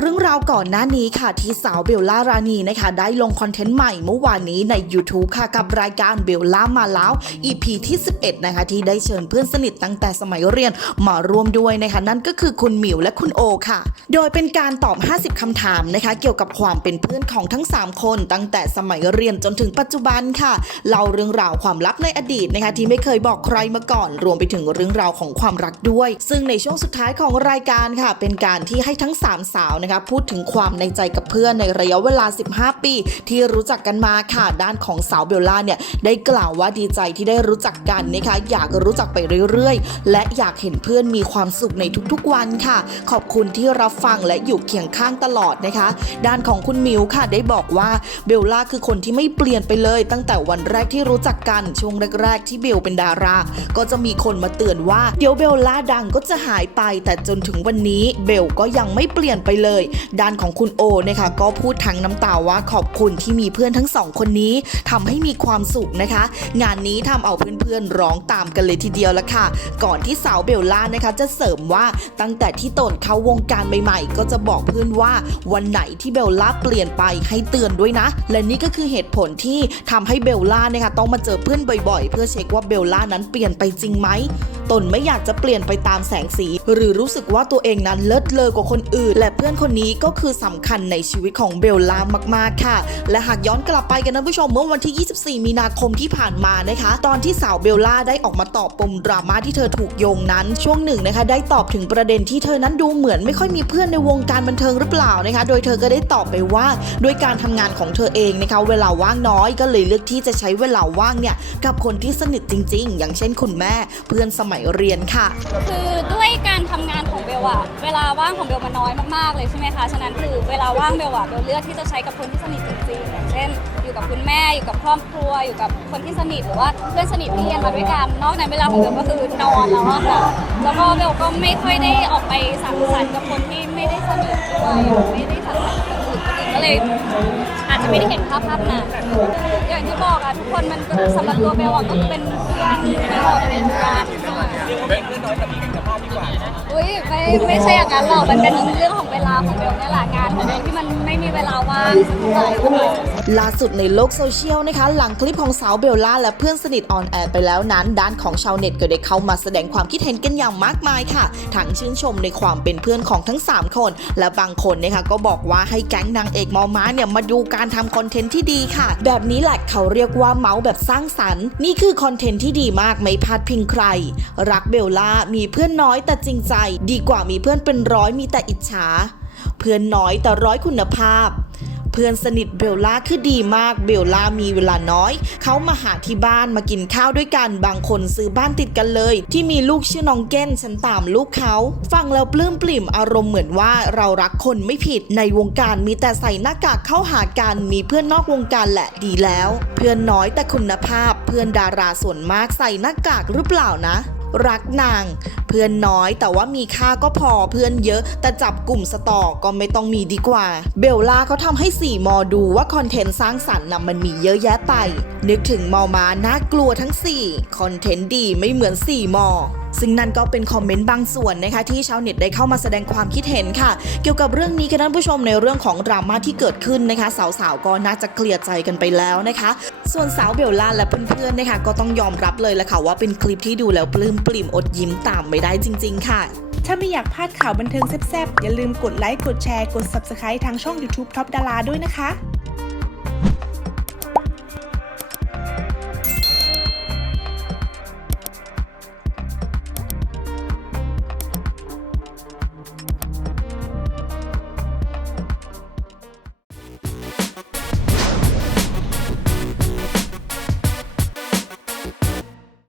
จากเราวก่อนหน้านี้ค่ะที่สาวเบลล่ารานีนะคะ ได้ลงคอนเทนต์ใหม่เมื่อวานนี้ใน YouTube ค่ะกับรายการเบลล่ามาแล้ว EP ที่ 11 นะคะ ที่ได้เชิญเพื่อนสนิทตั้งแต่สมัยเรียนมาร่วมด้วยนะคะ นั่นก็คือคุณหมิวและคุณโอค่ะ โดยเป็นการตอบ 50คำถามนะคะ เกี่ยวกับความเป็นเพื่อนของทั้ง 3 คน ตั้งแต่สมัยเรียนจนถึงปัจจุบันค่ะเล่าเรื่องราวความลับในอดีตนะคะ ที่ไม่เคยบอกใครมาก่อน รวมไปถึงเรื่องราวของความรักด้วย ซึ่งในช่วงสุดท้ายของรายการค่ะ เป็นการที่ให้ทั้ง 3 สาวนะคะพูดถึงความในใจกับเพื่อนในระยะเวลา 15 ปี ที่รู้จักกันมาค่ะด้านของสาวเบลล่าเนี่ยได้กล่าวว่าดีใจที่ได้รู้จักกันนะคะอยากรู้จักไปเรื่อยๆ และอยากเห็นเพื่อนมีความสุขในทุกๆวันค่ะ ขอบคุณที่รับฟังและอยู่เคียงข้างตลอดนะคะ ด้านของคุณมิวค่ะได้บอกว่าเบลล่าคือคนที่ไม่เปลี่ยนไปเลย ตั้งแต่วันแรกที่รู้จักกันช่วงแรก ๆ ที่เบลเป็นดารา ก็จะมีคนมาเตือนว่าเดี๋ยวเบลล่าดังก็จะหายไป แต่จนถึงวันนี้เบลก็ยังไม่เปลี่ยนไปเลยด้านของคุณโอนะคะก็พูดทั้งน้ำตาว่าขอบคุณที่มีเพื่อนทั้งสองคนนี้ทำให้มีความสุขนะคะ งานนี้ทำเอาเพื่อนๆร้องตามกันเลยทีเดียวละค่ะ ก่อนที่สาวเบลล่านะคะ จะเสริมว่าตั้งแต่ที่ตนเข้าวงการใหม่ ๆ ก็จะบอกเพื่อนว่าวันไหนที่เบลล่าเปลี่ยนไปให้เตือนด้วยนะ และนี่ก็คือเหตุผลที่ทำให้เบลล่านะคะต้องมาเจอเพื่อนบ่อยๆ เพื่อเช็คว่าเบลล่านั้นเปลี่ยนไปจริงไหม ตนไม่อยากจะเปลี่ยนไปตามแสงสี หรือรู้สึกว่าตัวเองนั้นเลิศเลอกว่าคนอื่น และเพื่อนคนนี้ก็คือสำคัญในชีวิตของเบลล่ามากๆค่ะ และหากย้อนกลับไปกันนะผู้ชมเมื่อวันที่ 24 มีนาคมที่ผ่านมานะคะ ตอนที่สาวเบลล่าได้ออกมาตอบปมดราม่าที่เธอถูกโยงนั้น ช่วงหนึ่งนะคะได้ตอบถึงประเด็นที่เธอนั้นดูเหมือนไม่ค่อยมีเพื่อนในวงการบันเทิงหรือเปล่านะคะ โดยเธอก็ได้ตอบไปว่าด้วยการทำงานของเธอเองนะคะ เวลาว่างน้อยก็เลยเลือกที่จะใช้เวลาว่างเนี่ยกับคนที่สนิทจริง ๆ อย่างเช่นคุณแม่ เพื่อนสมัยเรียนค่ะ คือด้วยการทำงานของเบลอะเวลาว่างของเบลมันน้อยมากๆเลยใช่ไหมคะฉะนั้นคือเวลาว่างเบลอะเบลเลือกที่จะใช้กับคนที่สนิทจริงๆอย่างเช่น อยู่กับคุณแม่อยู่กับครอบครัวอยู่กับคนที่สนิทหรือว่าเพื่อนสนิทที่เรียนมาด้วยกันนอกนั้นเวลาของเบลก็คือนอนแล้วอะค่ะแล้วก็เบลก็ไม่ค่อยได้ออกไปสังสรรค์กับคนที่ไม่ได้สนิทด้วยไม่ได้สังสรรค์กับคนอื่นก็เลยอาจจะไม่ได้เห็นภาพภาพนั้นอย่างที่บอกอะทุกคนมันสำหรับตัวเบลก็เป็นเพื่อนไม่หมดเป็นกัน อุ้ยไม่ไม่ใช่อย่างนั้นหรอกมันเป็นเรื่องของเวลาของเบลนี่แหละ เวลาว่างล่าสุดในโลกโซเชียลนะคะ หลังคลิปของสาวเบลล่าและเพื่อนสนิทออนแอร์ไปแล้วนั้น ด้านของชาวเน็ตก็ได้เข้ามาแสดงความคิดเห็นกันอย่างมากมายค่ะ ทั้งชื่นชมในความเป็นเพื่อนของทั้ง 3 คน และบางคนนะคะก็บอกว่าให้แก๊งนางเอกมอม้าเนี่ยมาดูการทำคอนเทนต์ที่ดีค่ะ แบบนี้แหละเขาเรียกว่าเมาส์แบบสร้างสรรค์ นี่คือคอนเทนต์ที่ดีมากไม่พลาดพิงใคร รักเบลล่ามีเพื่อนน้อยแต่จริงใจ ดีกว่ามีเพื่อนเป็นร้อยมีแต่อิจฉา เพื่อนน้อยแต่ร้อยคุณภาพ เพื่อนสนิทเบลล่าคือดีมากเบลล่ามีเวลาน้อย เขามาหาที่บ้านมากินข้าวด้วยกันบางคนซื้อบ้านติดกันเลย ที่มีลูกชื่อน้องเก้นฉันตามลูกเขาฟังแล้วปลื้มปลิ่มอารมณ์เหมือนว่าเรารักคนไม่ผิดในวงการมีแต่ใส่หน้ากากเข้าหากันมีเพื่อนนอกวงการแหละดีแล้ว เพื่อนน้อยแต่คุณภาพ เพื่อนดาราส่วนมากใส่หน้ากากหรือเปล่านะ รักนาง เพื่อนน้อยแต่ว่ามีค่าก็พอเพื่อนเยอะ แต่จับกลุ่มสตอก็ไม่ต้องมีดีกว่า เบลล่าเขาทำให้สี่มอดูว่าคอนเทนต์สร้างสรรค์นะมันมีเยอะแยะไป นึกถึงมอมาน่ากลัวทั้ง 4 คอนเทนต์ดีไม่เหมือน4มอ ซึ่งนั่นก็เป็นคอมเมนต์บางส่วนนะคะที่ชาวเน็ตได้เข้ามาแสดงความคิดเห็นค่ะ เกี่ยวกับเรื่องนี้ค่ะท่านผู้ชมในเรื่องของดราม่าที่เกิดขึ้นนะคะ สาวๆก็น่าจะเคลียร์ใจกันไปแล้วนะคะ ส่วนสาวเบลล่าและเพื่อนๆนะคะก็ต้องยอมรับเลยแหละค่ะว่าเป็นคลิปที่ดูแล้วปลื้มปลิ่มอดยิ้มตามไม่ได้จริง ๆ ค่ะถ้าไม่อยากพลาดข่าวบันเทิงแซ่บๆ อย่าลืมกดไลค์ กดแชร์ กด Subscribe ทางช่อง YouTube Top ดาราด้วยนะคะ